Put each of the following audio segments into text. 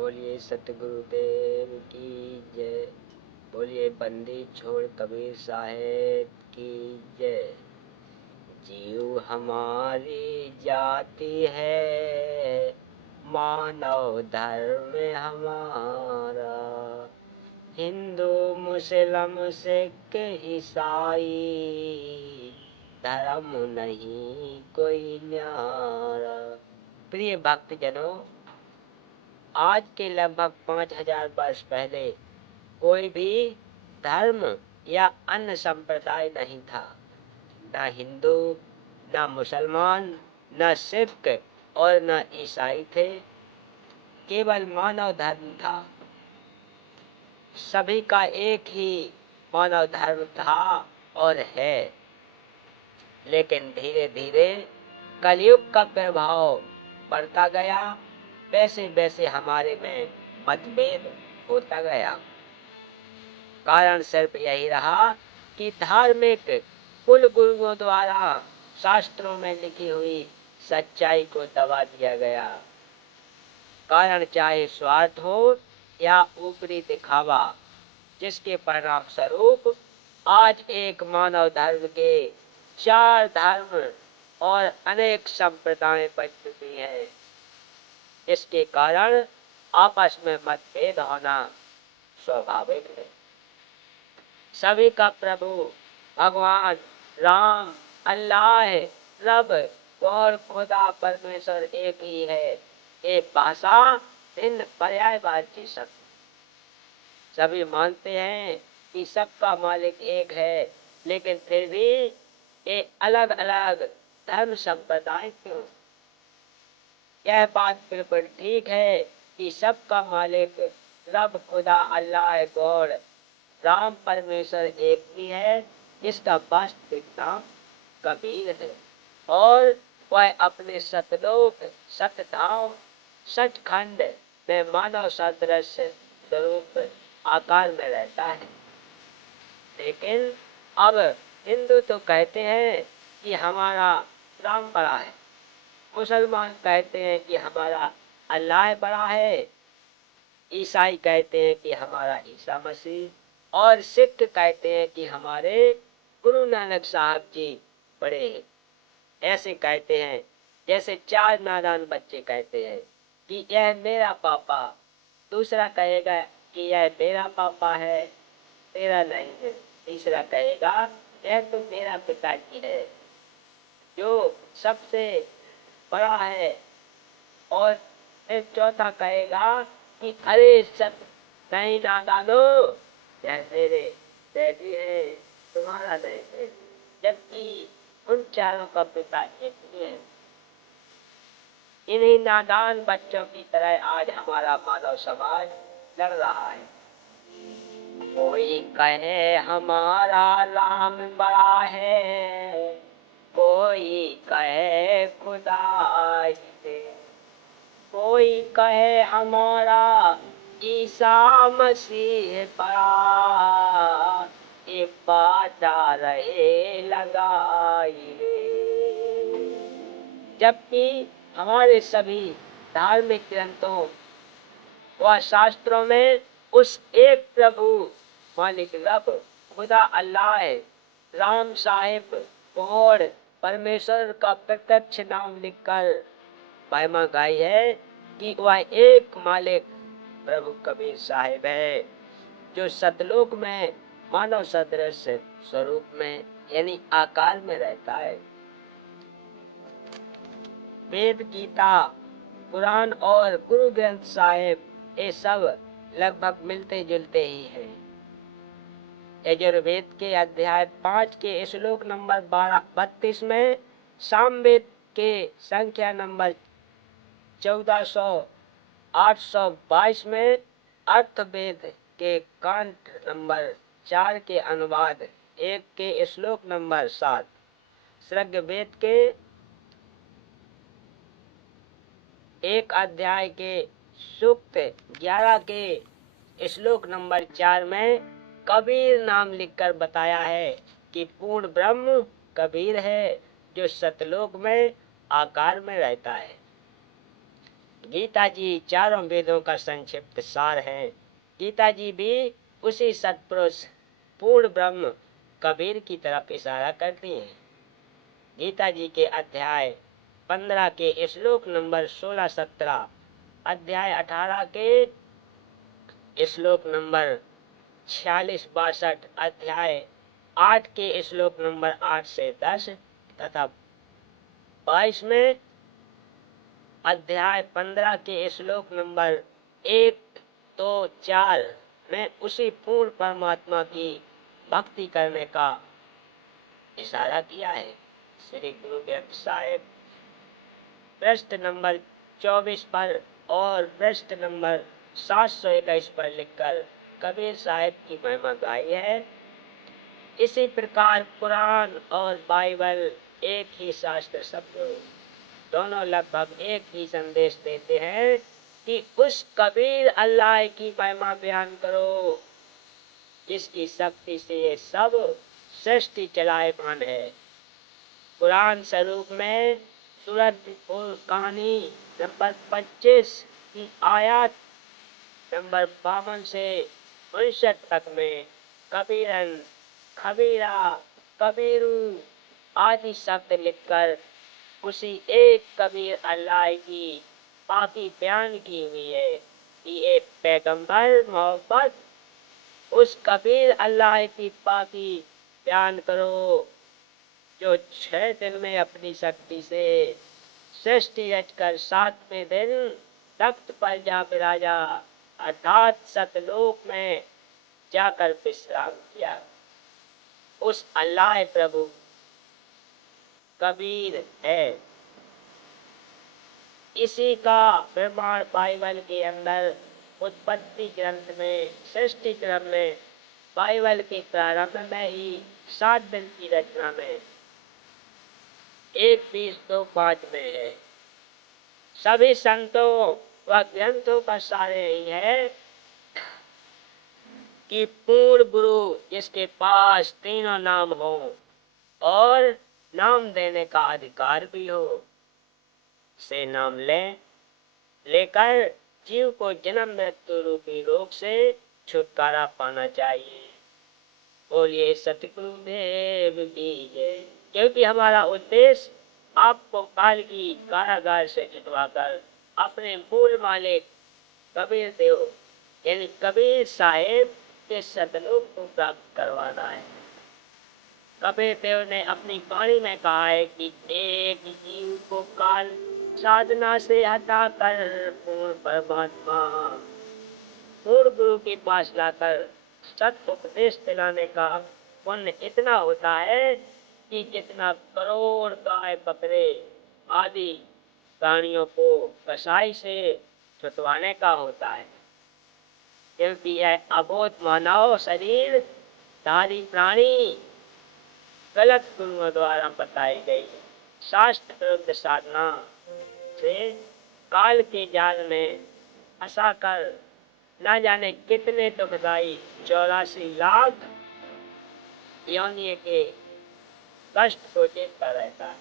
बोलिए सतगुरुदेव की जय। बोलिए बंदी छोड़ कबीर साहेब की जय। जीव हमारी जाति है, मानव धर्म हमारा। हिंदू मुस्लिम सिख ईसाई, धर्म नहीं कोई न्यारा। प्रिय भक्तजनों, आज के लगभग 5000 वर्ष पहले कोई भी धर्म या अन्य संप्रदाय नहीं था। न हिंदू, न मुसलमान, न सिख और न ईसाई थे। केवल मानव धर्म था। सभी का एक ही मानव धर्म था और है। लेकिन धीरे धीरे कलयुग का प्रभाव बढ़ता गया, वैसे वैसे हमारे में मतभेद होता गया। कारण सिर्फ यही रहा कि धार्मिक कुल गुरुओं द्वारा शास्त्रों में लिखी हुई सच्चाई को दबा दिया गया। कारण चाहे स्वार्थ हो या ऊपरी दिखावा, जिसके परिणाम स्वरूप आज एक मानव धर्म के 4 धर्म और अनेक संप्रदाय बन चुकी है। इसके कारण आपस में मतभेद होना स्वाभाविक है। सभी का प्रभु भगवान राम, अल्लाह, रब और खुदा परमेश्वर एक ही है। एक भाषा भिन्न पर्यायवाची शब्द। सभी मानते हैं कि सबका मालिक एक है, लेकिन फिर भी ये अलग अलग धर्म संप्रदाय क्यों? यह बात बिल्कुल ठीक है कि सबका मालिक रब, खुदा, अल्लाह, गॉड, राम परमेश्वर एक ही है। इसका वास्तविक नाम कबीर है और वह अपने सतलोक, सतधाम, सचखंड में मानव सदृश स्वरूप आकार में रहता है। लेकिन अब हिंदू तो कहते हैं कि हमारा राम बड़ा है, मुसलमान कहते हैं कि हमारा अल्लाह बड़ा है, ईसाई कहते हैं कि हमारा ईसा मसीह और सिख कहते हैं कि हमारे गुरु नानक साहब जी बड़े हैं। ऐसे कहते हैं जैसे 4 नादान बच्चे कहते हैं कि यह मेरा पापा, दूसरा कहेगा कि यह मेरा पापा है, तेरा नहीं है, तीसरा कहेगा यह तो मेरा पिताजी है। जो सबसे बड़ा है और फिर चौथा कहेगा कि अरे सब नहीं नादानो, यह मेरे डैडी है, तुम्हारा नहीं है, जबकि उन चारों का पिता एक ही है। इन्हीं नादान बच्चों की तरह आज हमारा मानव समाज लड़ रहा है। कोई कहे हमारा राम बड़ा है, कोई कहे खुदा है, कोई कहे हमारा ईसा मसीह बड़ा, ये बाजा रहे लगाई। जबकि हमारे सभी धार्मिक ग्रंथों व शास्त्रों में उस एक प्रभु मालिक रब, खुदा, अल्लाह, राम साहिब, गॉड, परमेश्वर का प्रत्यक्ष नाम लिखकर महिमा गाई है कि वह एक मालिक प्रभु कबीर साहिब है, जो सतलोक में मानव सदृश स्वरूप में यानी आकार में रहता है। वेद, गीता, कुरान और गुरु ग्रंथ साहिब ये सब लगभग मिलते जुलते ही हैं। यजुर्वेद के अध्याय 5 के श्लोक नंबर 32 में, सामवेद के संख्या नंबर 822 में, अर्थवेद के कांड नंबर 4 के अनुवाद 1 के श्लोक नंबर 7, ऋग्वेद के 1 अध्याय के सूक्त 11 के श्लोक नंबर 4 में कबीर नाम लिखकर बताया है कि पूर्ण ब्रह्म कबीर है, जो सतलोक में आकार में रहता है। गीता जी चारों वेदों का संक्षिप्त सार है। गीता जी भी उसी सत्पुरुष पूर्ण ब्रह्म कबीर की तरफ इशारा करती हैं। गीता जी के अध्याय 15 के श्लोक नंबर 16-17, अध्याय 18 के श्लोक नंबर 46-62, अध्याय 8 के श्लोक नंबर 8 से 10 तथा 22 में अध्याय 15 के श्लोक नंबर 1-4 में उसी पूर्ण परमात्मा की भक्ति करने का इशारा किया है। श्री गुरु ग्रंथ साहिब पृष्ठ नंबर 24 पर और पृष्ठ नंबर 721 पर लिखकर कबीर साहिब की महिमा गाई है। इसी प्रकार कुरान और बाइबल एक ही शास्त्र शब्द दोनों लगभग एक ही संदेश देते हैं कि उस कबीर अल्लाह की महिमा बयान करो जिसकी शक्ति से ये सब सृष्टि चलायमान है। कुरान स्वरूप में सूरत कहानी नंबर 25 की आयत नंबर 52 से 59 तक में कबीरन, खबीरा, कबीरू आदि शब्द लिखकर उसी एक कबीर अल्लाह की पाकी बयान की हुई है कि ये पैगंबर मोहब्बत उस कबीर अल्लाह की पाकी बयान करो जो 6 दिन में अपनी शक्ति से सृष्टि रचकर 7वें दिन तख्त पर जा विराजा अर्थात सतलोक में जाकर विश्राम किया। उस अल्लाह प्रभु कबीर है। इसी का प्रमाण बाइबल के अंदर उत्पत्ति ग्रंथ में सृष्टि क्रम में बाइबल के प्रारंभ में ही 7 दिन की रचना में 1:20-5 में है। सभी संतों व ग्रंथों का सार यही है कि पूर्ण गुरु जिसके पास तीनों नाम हो और नाम देने का अधिकार भी हो से नाम लेकर जीव को जन्म मृत्यु रूपी रोग से छुटकारा पाना चाहिए। बोलिए सतगुरुदेव की जय। क्योंकि हमारा उद्देश्य आपको काल की कारागार से छुटवाकर अपने मूल मालिक कबीर देव यानी कबीर साहेब के सतलोक को प्राप्त करवाना है। कबीर देव ने अपनी वाणी में कहा है कि एक जीव को काल साधना से हटाकर पूर्ण परमात्मा पूर्ण गुरु के पास लाकर सत उपदेश दिलाने का पुण्य इतना होता है कि जितना करोड़ गाय बकरे आदि प्राणियों को कसाई से छुटवाने का होता है। क्योंकि यह अबोध मानव शरीर धारी प्राणी गलत गुरुओं द्वारा बताई गई शास्त्र विरुद्ध साधना से काल के जाल में फंसा कर न जाने कितने दुखदाई 84 लाख योनियों के कष्ट को देखता रहता है।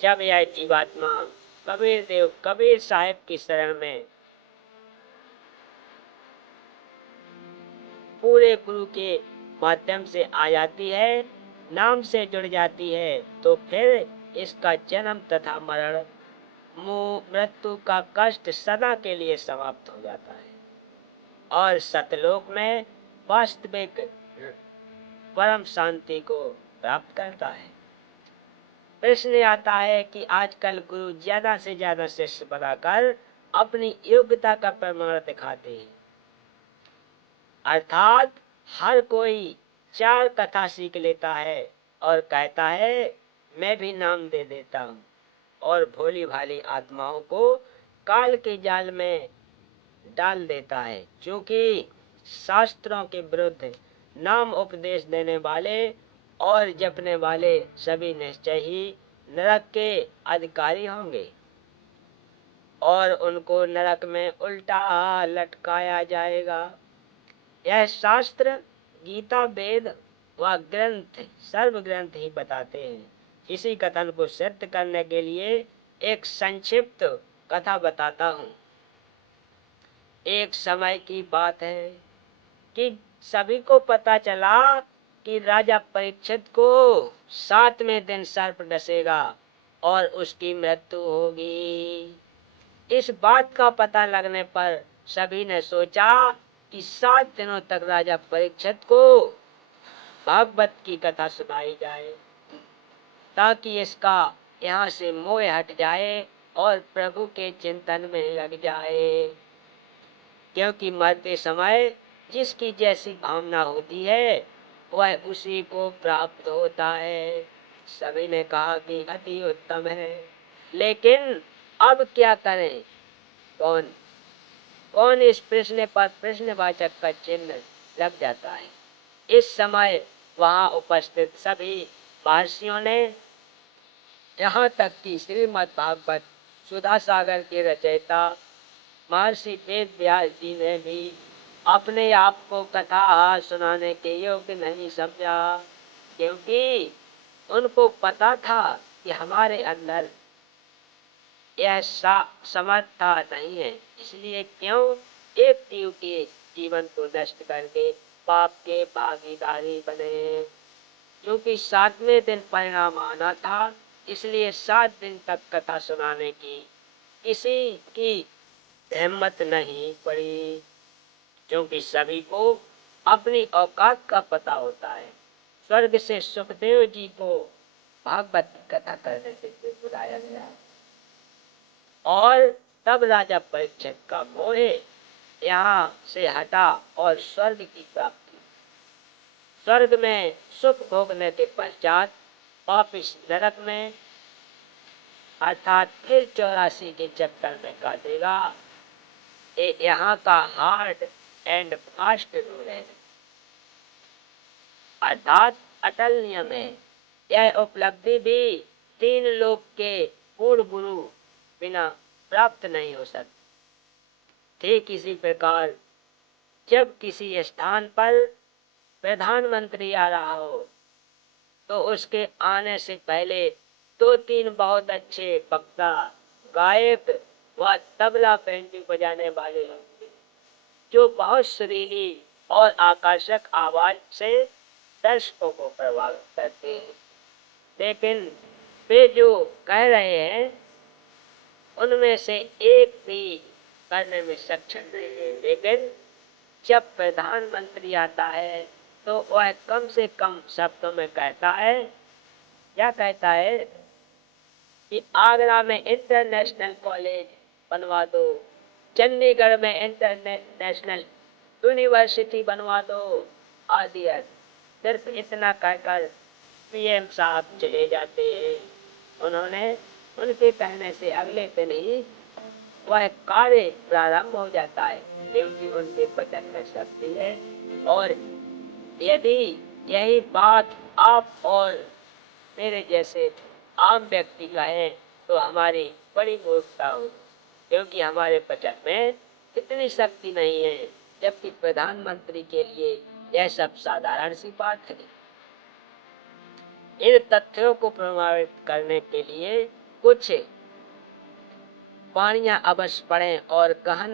जब यह जीवात्मा कबीर देव कबीर साहिब की शरण में पूरे गुरु के माध्यम से आ जाती है, नाम से जुड़ जाती है, तो फिर इसका जन्म तथा मरण मृत्यु का कष्ट सदा के लिए समाप्त हो जाता है और सतलोक में वास्तविक परम शांति को प्राप्त करता है। प्रश्न आता है कि आजकल गुरु ज्यादा से ज्यादा शिष्य बनाकर अपनी योग्यता का प्रमाण दिखाते हैं। अर्थात हर कोई 4 कथा सीख लेता है और कहता है मैं भी नाम दे देता हूँ और भोली भाली आत्माओं को काल के जाल में डाल देता है। क्योंकि शास्त्रों के विरुद्ध नाम उपदेश देने वाले और जपने वाले सभी निश्चय ही नरक के अधिकारी होंगे और उनको नरक में उल्टा लटकाया जाएगा। यह शास्त्र गीता वेद व ग्रंथ सर्व ग्रंथ ही बताते हैं। इसी कथन को सिद्ध करने के लिए एक संक्षिप्त कथा बताता हूँ। एक समय की बात है कि सभी को पता चला कि राजा परीक्षित को 7वें दिन सर्प डसेगा और उसकी मृत्यु होगी। इस बात का पता लगने पर सभी ने सोचा कि 7 दिनों तक राजा परीक्षित को भागवत की कथा सुनाई जाए, ताकि इसका यहाँ से मोह हट जाए और प्रभु के चिंतन में लग जाए। क्योंकि मरते समय जिसकी जैसी भावना होती है वह उसी को प्राप्त होता है। सभी ने कहा कि अति उत्तम है, लेकिन अब क्या करें? कौन कौन इस प्रश्न पर प्रश्नवाचक का चिन्ह लग जाता है। इस समय वहां उपस्थित सभी महर्षियों ने, यहाँ तक कि श्रीमद् भागवत सुधा सागर के रचयिता महर्षि वेद व्यास जी ने भी अपने आप को कथा सुनाने के योग्य नहीं समझा, क्योंकि उनको पता था कि हमारे अंदर यह समर्था नहीं है। इसलिए क्यों एक जीव के जीवन को नष्ट करके पाप के भागीदारी बने। क्योंकि 7वें दिन परिणाम आना था, इसलिए 7 दिन तक कथा सुनाने की किसी की हिम्मत नहीं पड़ी, क्योंकि सभी को अपनी औकात का पता होता है। स्वर्ग से सुखदेव जी को भागवत की कथा करने के लिए बुलाया गया और तब राजा परीक्षित का मोह यहाँ से हटा और स्वर्ग की प्राप्ति। स्वर्ग में सुख भोगने के पश्चात वापिस नरक में अर्थात फिर 84 के चक्कर में काटेगा। यहाँ का हार्ड एंड फास्ट रूल है, अर्थात अटल नियम है। यह उपलब्धि भी 3 लोक के पूर्व गुरु बिना प्राप्त नहीं हो सकती। ठीक इसी प्रकार जब किसी स्थान पर प्रधानमंत्री आ रहा हो तो उसके आने से पहले 2-3 बहुत अच्छे वक्ता, गायक व तबला पेंटी बजाने वाले जो बहुत सुरीली और आकर्षक आवाज से दर्शकों को प्रभावित करते हैं, लेकिन वे जो कह रहे हैं उनमें से एक भी करने में सक्षम नहीं है। लेकिन जब प्रधानमंत्री आता है तो वह कम से कम शब्दों में कहता है, क्या कहता है कि आगरा में इंटरनेशनल कॉलेज बनवा दो, चंडीगढ़ में इंटरनेशनल यूनिवर्सिटी बनवा दो आदि। सिर्फ इतना कहकर पीएम साहब चले जाते हैं। उन्होंने उनके कहने से अगले दिन ही वह कार्य प्रारंभ हो जाता है, क्योंकि उनके वचन में शक्ति है। और यदि यही बात आप और मेरे जैसे आम व्यक्ति कहें तो हमारी बड़ी मूर्खता हो, क्योंकि हमारे वचन में इतनी शक्ति नहीं है, जबकि प्रधानमंत्री के लिए यह सब साधारण सी बात है। इन तथ्यों को प्रमाणित करने के लिए कुछ वाणियां अवश्य पढ़ें और गहन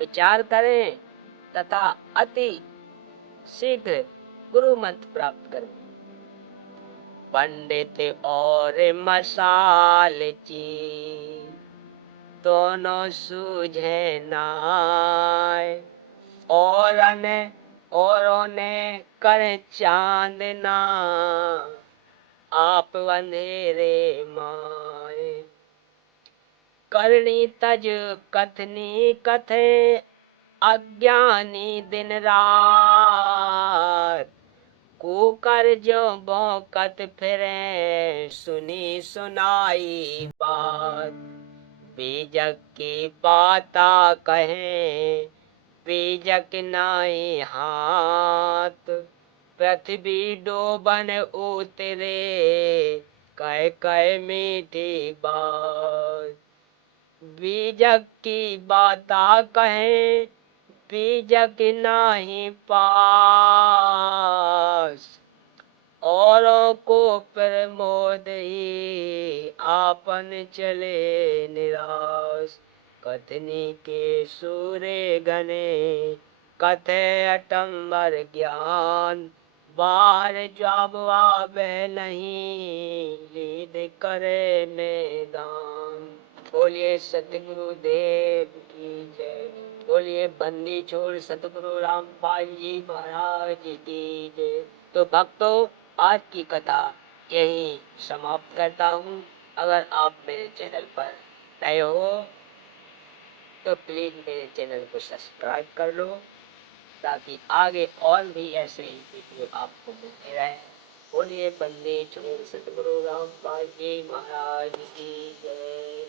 विचार करें तथा अति शीघ्र गुरु मंत्र प्राप्त करें। पंडित और मसाल जी दोनों सूझे नाय, औरों ने करे चांदना, आप अंधेरे माए। करनी तज कथनी कथे, अज्ञानी दिन रात। कुकर जो भौंकत फिरे, सुनी सुनाई बात। बीजक की बाता कहे, बीजक नाई हाथ। पृथ्वी डोबन उतरे, कह कह मीठी बात। बीजक की बाता कहे, बीजक नाही पास। औरों को प्रमोद ही, आपन चले निराश। कथनी के सूर्य गने कथे अटंबर ज्ञान बाहर जब आवे नहीं लीद करे मैदान। बोलिए सतगुरु देव की जय। बोलिए बंदी छोड़ सतगुरु रामपाल जी महाराज की जय। तो भक्तों, आज की कथा यही समाप्त करता हूँ। अगर आप मेरे चैनल पर नए हो तो प्लीज मेरे चैनल को सब्सक्राइब कर लो, ताकि आगे और भी ऐसे ही वीडियो आपको मिलते रहे। बोलिए बंदे छोड़ सतगुरु रामपाल जी महाराज की जय।